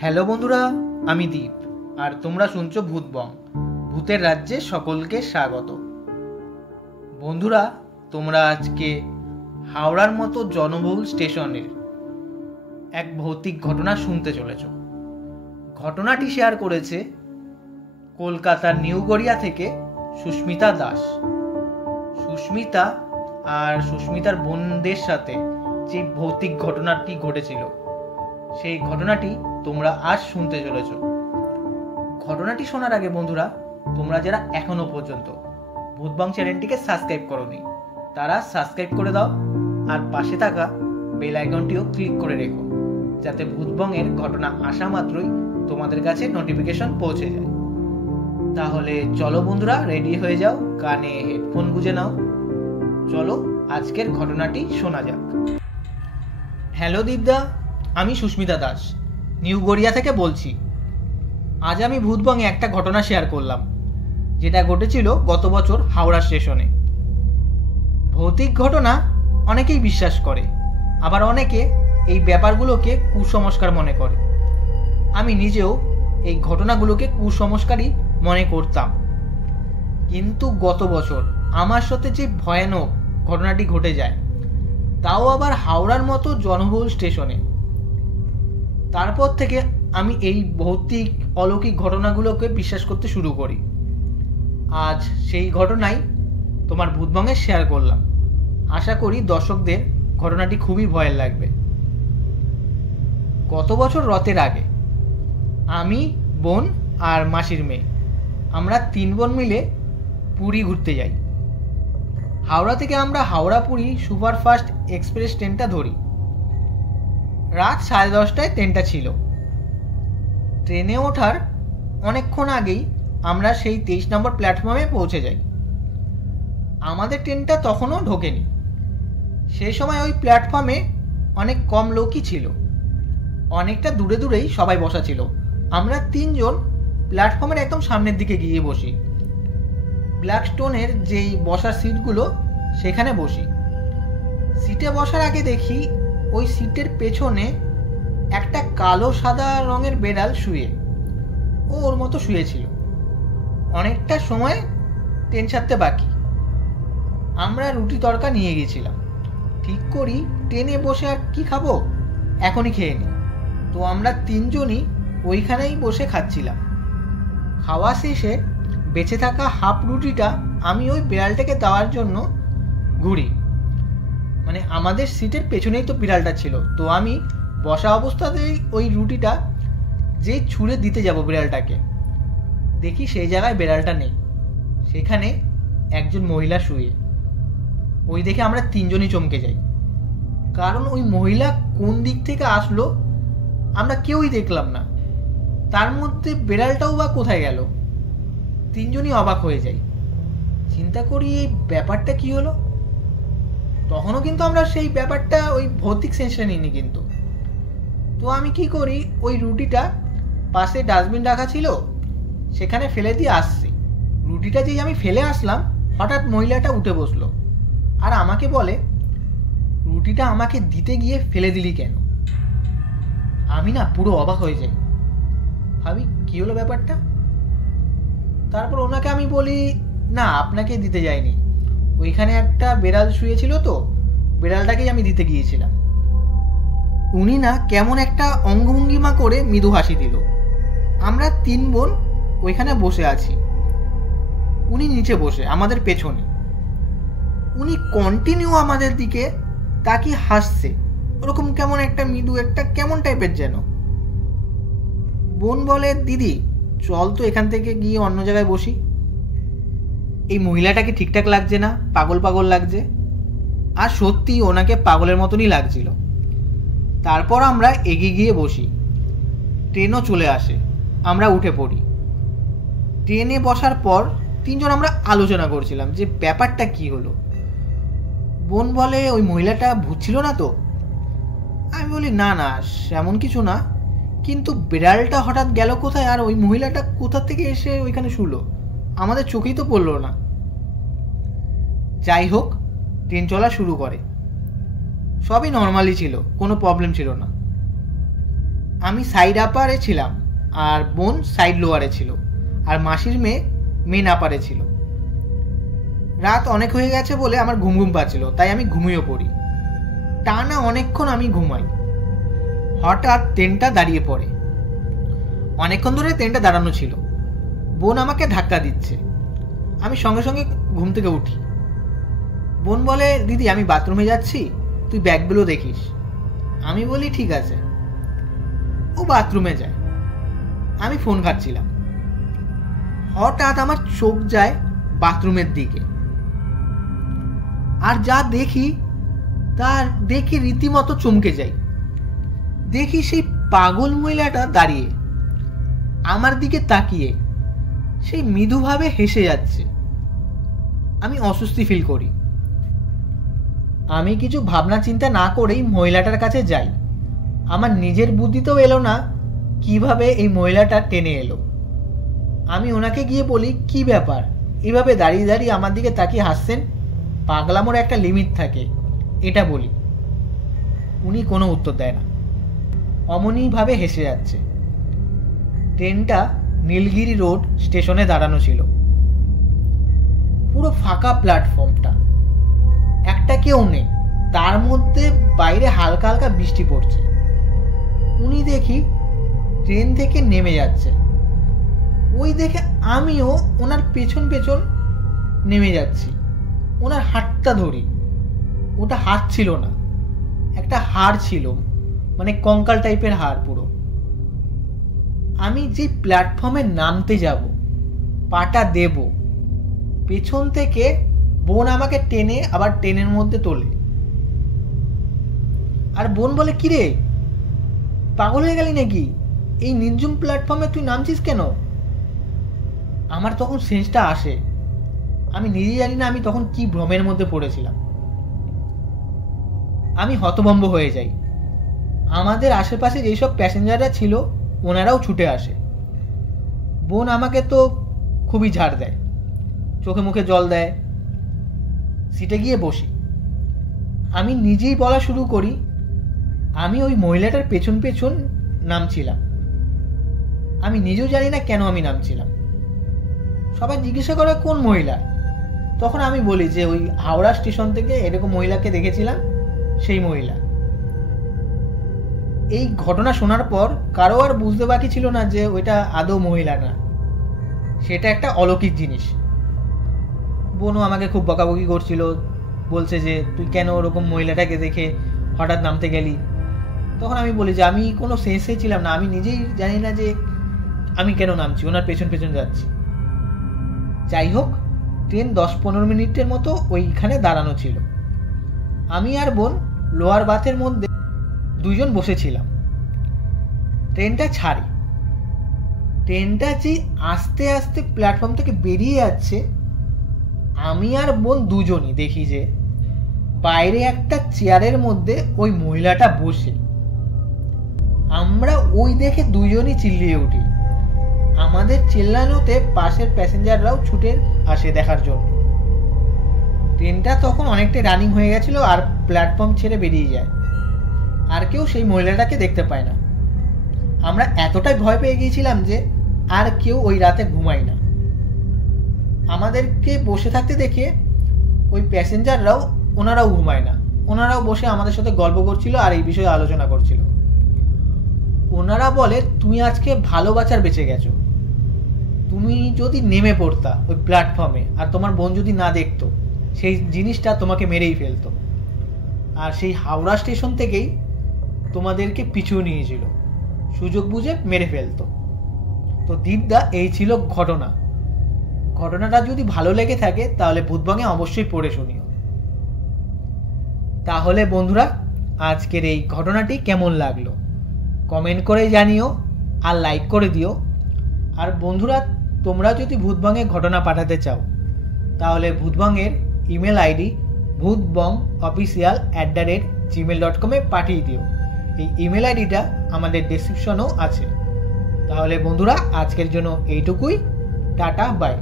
Hello বন্ধুরা, আমি দীপ আর তোমরা শুনছো ভূতবং। ভূতের রাজ্যে সকলকে স্বাগত। বন্ধুরা, তোমরা আজকে হাওড়ার মতো জনবহুল স্টেশনের এক ভৌতিক ঘটনা শুনতে চলেছ। ঘটনাটি শেয়ার করেছে কলকাতার নিউ গড়িয়া থেকে সুস্মিতা দাস। সুস্মিতা আর সুস্মিতার বোনদের সাথে যে ভৌতিক ঘটনাটি ঘটেছিল সেই ঘটনাটি তোমরা আজ শুনতে চলেছ। ঘটনাটি শোনার আগে বন্ধুরা, তোমরা যারা এখনো পর্যন্ত ভূতবং চ্যানেলটিকে সাবস্ক্রাইব করোনি তারা সাবস্ক্রাইব করে দাও আর পাশে থাকা বেল আইকনটিও ক্লিক করে রেখো, যাতে ভূতবং এর ঘটনা আসা মাত্রই তোমাদের কাছে নোটিফিকেশন পৌঁছে যায়। তাহলে চলো বন্ধুরা, রেডি হয়ে যাও, কানে হেডফোন গুঁজে নাও। চলো আজকের ঘটনাটি শোনা যাক। হ্যালো দীপদা, আমি সুস্মিতা দাস নিউ গড়িয়া থেকে বলছি। আজ আমি ভূতবংয়ে একটা ঘটনা শেয়ার করলাম, যেটা ঘটেছিল গত বছর হাওড়া স্টেশনে। ভৌতিক ঘটনা অনেকেই বিশ্বাস করে, আবার অনেকে এই ব্যাপারগুলোকে কুসংস্কার মনে করে। আমি নিজেও এই ঘটনাগুলোকে কুসংস্কারই মনে করতাম, কিন্তু গত বছর আমার সাথে যে ভয়ানক ঘটনাটি ঘটে যায়, তাও আবার হাওড়ার মতো জনবহুল স্টেশনে, তারপর থেকে আমি এই ভৌতিক অলৌকিক ঘটনাগুলোকে বিশ্বাস করতে শুরু করি। আজ সেই ঘটনাই তোমার ভূতবংয়ে শেয়ার করলাম। আশা করি দর্শকদের ঘটনাটি খুবই ভয়ের লাগবে। গত বছর রথের আগে আমি, বোন আর মাসির মেয়ে, আমরা 3 বোন মিলে পুরী ঘুরতে যাই। হাওড়া থেকে আমরা হাওড়া পুরী সুপারফাস্ট এক্সপ্রেস ট্রেনটা ধরি। রাত 10:30টায় ট্রেনটা ছিল। ট্রেনে ওঠার অনেকক্ষণ আগেই আমরা সেই 23 নম্বর প্ল্যাটফর্মে পৌঁছে যাই। আমাদের ট্রেনটা তখনও ঢোকেনি। সেই সময় ওই প্ল্যাটফর্মে অনেক কম লোকই ছিল, অনেকটা দূরে দূরেই সবাই বসা ছিল। আমরা 3 জন প্ল্যাটফর্মের একদম সামনের দিকে গিয়ে বসি। ব্ল্যাকস্টোনের যেই বসার সিটগুলো, সেখানে বসি। সিটে বসার আগে দেখি ওই সিটের পেছনে একটা কালো সাদা রঙের বেড়াল শুয়ে, ওর মতো শুয়েছিল। অনেকটা সময় ট্রেন ছাড়তে বাকি। আমরা রুটি তড়কা নিয়ে গেছিলাম। ঠিক করি ট্রেনে বসে আর কি খাবো, এখনই খেয়ে নিই। তো আমরা 3 জনই ওইখানেই বসে খাচ্ছিলাম। খাওয়া শেষে বেঁচে থাকা হাফ রুটিটা আমি ওই বিড়ালটাকে দেওয়ার জন্য ঘুরি। মানে আমাদের সিটের পেছনেই তো বিড়ালটা ছিল, তো আমি বসা অবস্থাতেই ওই রুটিটা যেই ছুঁড়ে দিতে যাব বিড়ালটাকে, দেখি সেই জায়গায় বিড়ালটা নেই, সেখানে একজন মহিলা শুয়ে। ওই দেখে আমরা 3 জনই চমকে যাই, কারণ ওই মহিলা কোন দিক থেকে আসলো আমরা কেউই দেখলাম না। তার মধ্যে বিড়ালটাও বা কোথায় গেল? 3 জনই অবাক হয়ে যাই। চিন্তা করি এই ব্যাপারটা কি হলো। তখনও কিন্তু আমরা সেই ব্যাপারটা ওই ভৌতিক সেন্সে নিইনি কিন্তু। তো আমি কি করি, ওই রুটিটা পাশে ডাস্টবিন রাখা ছিল, সেখানে ফেলে দিয়ে আসছি। রুটিটা যেই আমি ফেলে আসলাম, হঠাৎ মহিলাটা উঠে বসলো আর আমাকে বলে, রুটিটা আমাকে দিতে গিয়ে ফেলে দিলি কেন? আমি না পুরো অবাক হয়ে যাই, ভাবি কি হলো ব্যাপারটা। তারপর ওনাকে আমি বলি, না আপনাকে দিতে যাইনি, ওইখানে একটা বেড়াল শুয়েছিল, তো বেড়ালটাকেই আমি দিতে গিয়েছিলাম। উনি না কেমন একটা অঙ্গভঙ্গিমা করে মৃদু হাসি দিল। আমরা 3 বোন ওইখানে বসে আছি, উনি নিচে বসে আমাদের পেছনে। উনি কন্টিনিউ আমাদের দিকে তাকিয়ে হাসছে, ওরকম কেমন একটা মৃদু একটা কেমন টাইপের যেন। বোন বলে, দিদি চল তো এখান থেকে গিয়ে অন্য জায়গায় বসি। এই মহিলাটাকে ঠিকঠাক লাগছে না, পাগল পাগল লাগছে। আর সত্যি ওনাকে পাগলের মতনই লাগছিল। তারপর আমরা এগিয়ে গিয়ে বসি। ট্রেনও চলে আসে, আমরা উঠে পড়ি। ট্রেনে বসার পর 3 জন আমরা আলোচনা করছিলাম যে ব্যাপারটা কি হলো। বোন বলে, ওই মহিলাটা ভূত ছিল না তো? আমি বলি, না না এমন কিছু না, কিন্তু বিড়ালটা হঠাৎ গেল কোথায় আর ওই মহিলাটা কোথা থেকে এসে ওইখানে শুলো, আমাদের চোখেই তো পড়লো না। যাই হোক, ট্রেন চলা শুরু করে। সবই নর্মালি ছিল, কোনো প্রবলেম ছিল না। আমি সাইড আপারে ছিলাম আর বোন সাইড লোয়ারে ছিল, আর মাসির মেয়ে মেন আপারে ছিল। রাত অনেক হয়ে গেছে বলে আমার ঘুম ঘুম পাচ্ছিল, তাই আমি ঘুমিয়ে পড়ি। টানা অনেকক্ষণ আমি ঘুমাই। হঠাৎ ট্রেনটা দাঁড়িয়ে পড়ে। অনেকক্ষণ ধরে ট্রেনটা দাঁড়ানো ছিল। বোন আমাকে ধাক্কা দিচ্ছে। আমি সঙ্গে সঙ্গে ঘুম থেকে উঠি। বোন বলে, দিদি আমি বাথরুমে যাচ্ছি, তুই ব্যাগগুলো দেখিস। আমি বলি ঠিক আছে। ও বাথরুমে যায়, আমি ফোন ঘাটছিলাম। হঠাৎ আমার চোখ যায় বাথরুমের দিকে, আর যা দেখি তার দেখে রীতিমতো চমকে যাই। দেখি সেই পাগল মহিলাটা দাঁড়িয়ে আমার দিকে তাকিয়ে সেই মৃদুভাবে হেসে যাচ্ছে। আমি অস্বস্তি ফিল করি। আমি কিছু ভাবনা চিন্তা না করেই মহিলাটার কাছে যাই। আমার নিজের বুদ্ধিতেও এলো না কিভাবে এই মহিলাটা টেনে এলো। আমি ওনাকে গিয়ে বলি, কি ব্যাপার, এভাবে দাঁড়িয়ে দাঁড়িয়ে আমার দিকে তাকিয়ে হাসছেন? পাগলামোর একটা লিমিট থাকে, এটা বলি। উনি কোনো উত্তর দেয় না, অমনিভাবে হেসে যাচ্ছে। ট্রেনটা নীলগিরি রোড স্টেশনে দাঁড়ানো ছিল। পুরো ফাঁকা প্ল্যাটফর্মটা, একটা কেউ নেই। তার মধ্যে বাইরে হালকা হালকা বৃষ্টি পড়ছে। উনি দেখি ট্রেন থেকে নেমে যাচ্ছে। ওই দেখে আমিও ওনার পেছন পেছন নেমে যাচ্ছি। ওনার হাতটা ধরি। ওটা হাত ছিল না, একটা হাড় ছিল, মানে কঙ্কাল টাইপের হাড় পুরো। আমি যে প্ল্যাটফর্মে নামতে যাব, পাটা দেব, পেছন থেকে বোন আমাকে টেনে আবার ট্রেনের মধ্যে তোলে। আর বোন বলে, কিরে পাগল হয়ে গেলি নাকি? এই নির্জুম প্ল্যাটফর্মে তুই নামছিস কেন? আমার তখন সেন্সটা আসে। আমি নিজে জানি না আমি তখন কি ভ্রমের মধ্যে পড়েছিলাম। আমি হতভম্ব হয়ে যাই। আমাদের আশেপাশে যেসব প্যাসেঞ্জাররা ছিল ওনারাও ছুটে আসে। বোন আমাকে তো খুবই ঝাড় দেয়, চোখে মুখে জল দেয়। সিটে গিয়ে বসি। আমি নিজেই বলা শুরু করি, আমি ওই মহিলাটার পেছন পেছন নামছিলাম। আমি নিজেও জানি না কেন আমি নামছিলাম। সবাই জিজ্ঞাসা করে কোন মহিলা। তখন আমি বলি যে ওই হাওড়া স্টেশন থেকে এরকম মহিলাকে দেখেছিলাম, সেই মহিলা। এই ঘটনা শোনার পর কারো আর বুঝতে বাকি ছিল না যে ওইটা আদৌ মহিলা না, সেটা একটা অলৌকিক জিনিস। বোনও আমাকে খুব বকাবকি করছিল, বলছে যে তুই কেন ওরকম মহিলাটাকে দেখে হঠাৎ নামতে গেলি। তখন আমি বলি যে আমি কোনো সেন্সে ছিলাম না, আমি নিজেই জানি না যে আমি কেন নামছি, ওনার পেছন পেছন যাচ্ছি। যাই হোক, ট্রেন 10-15 মিনিটের মতো ওইখানে দাঁড়ানো ছিল। আমি আর বোন লোয়ার বাথের মধ্যে দুজন বসেছিলাম। ট্রেনটা ছাড়ি। ট্রেনটা যে আস্তে আস্তে প্ল্যাটফর্ম থেকে বেরিয়ে যাচ্ছে, আমি আর বোন দুজনই দেখি যে বাইরে একটা চেয়ারের মধ্যে ওই মহিলাটা বসে। আমরা ওই দেখে দুজনই চিল্লিয়ে উঠি। আমাদের চিল্লানোতে পাশের প্যাসেঞ্জাররাও ছুটে আসে দেখার জন্য। ট্রেনটা তখন অনেকটাই রানিং হয়ে গেছিল আর প্ল্যাটফর্ম ছেড়ে বেরিয়ে যায়। আর কেউ সেই মহিলাটাকে দেখতে পায় না। আমরা এতটাই ভয় পেয়ে গিয়েছিলাম যে আর কেউ ওই রাতে ঘুমাই না। আমাদেরকে বসে থাকতে দেখে ওই প্যাসেঞ্জাররাও ওনারাও ঘুমায় না। ওনারাও বসে আমাদের সাথে গল্প করছিল আর এই বিষয়ে আলোচনা করছিল। ওনারা বলে, তুমি আজকে ভালো বাঁচার বেঁচে গেছো। তুমি যদি নেমে পড়তা ওই প্ল্যাটফর্মে আর তোমার বোন যদি না দেখতো, সেই জিনিসটা তোমাকে মেরেই ফেলতো। আর সেই হাওড়া স্টেশন থেকেই তোমাদেরকে পিছু নিয়েছিল, সুযোগ বুঝে মেরে ফেলতো। তো দীপদা, এই ছিল ঘটনা। ঘটনাটা যদি ভালো লেগে থাকে তাহলে ভূতবঙ্গে অবশ্যই পড়ে শুনিও। তাহলে বন্ধুরা, আজকের এই ঘটনাটি কেমন লাগলো কমেন্ট করে জানিও আর লাইক করে দিও। আর বন্ধুরা, তোমরা যদি ভূতবঙ্গে ঘটনা পাঠাতে চাও তাহলে ভূতবঙ্গের ইমেল আইডি bhutbongofficial@gmail.com পাঠিয়ে দিও। এই ইমেল আইডিটা আমাদের ডেসক্রিপশনেও আছে। তাহলে বন্ধুরা, আজকের জন্য এইটুকুই। Tata, by.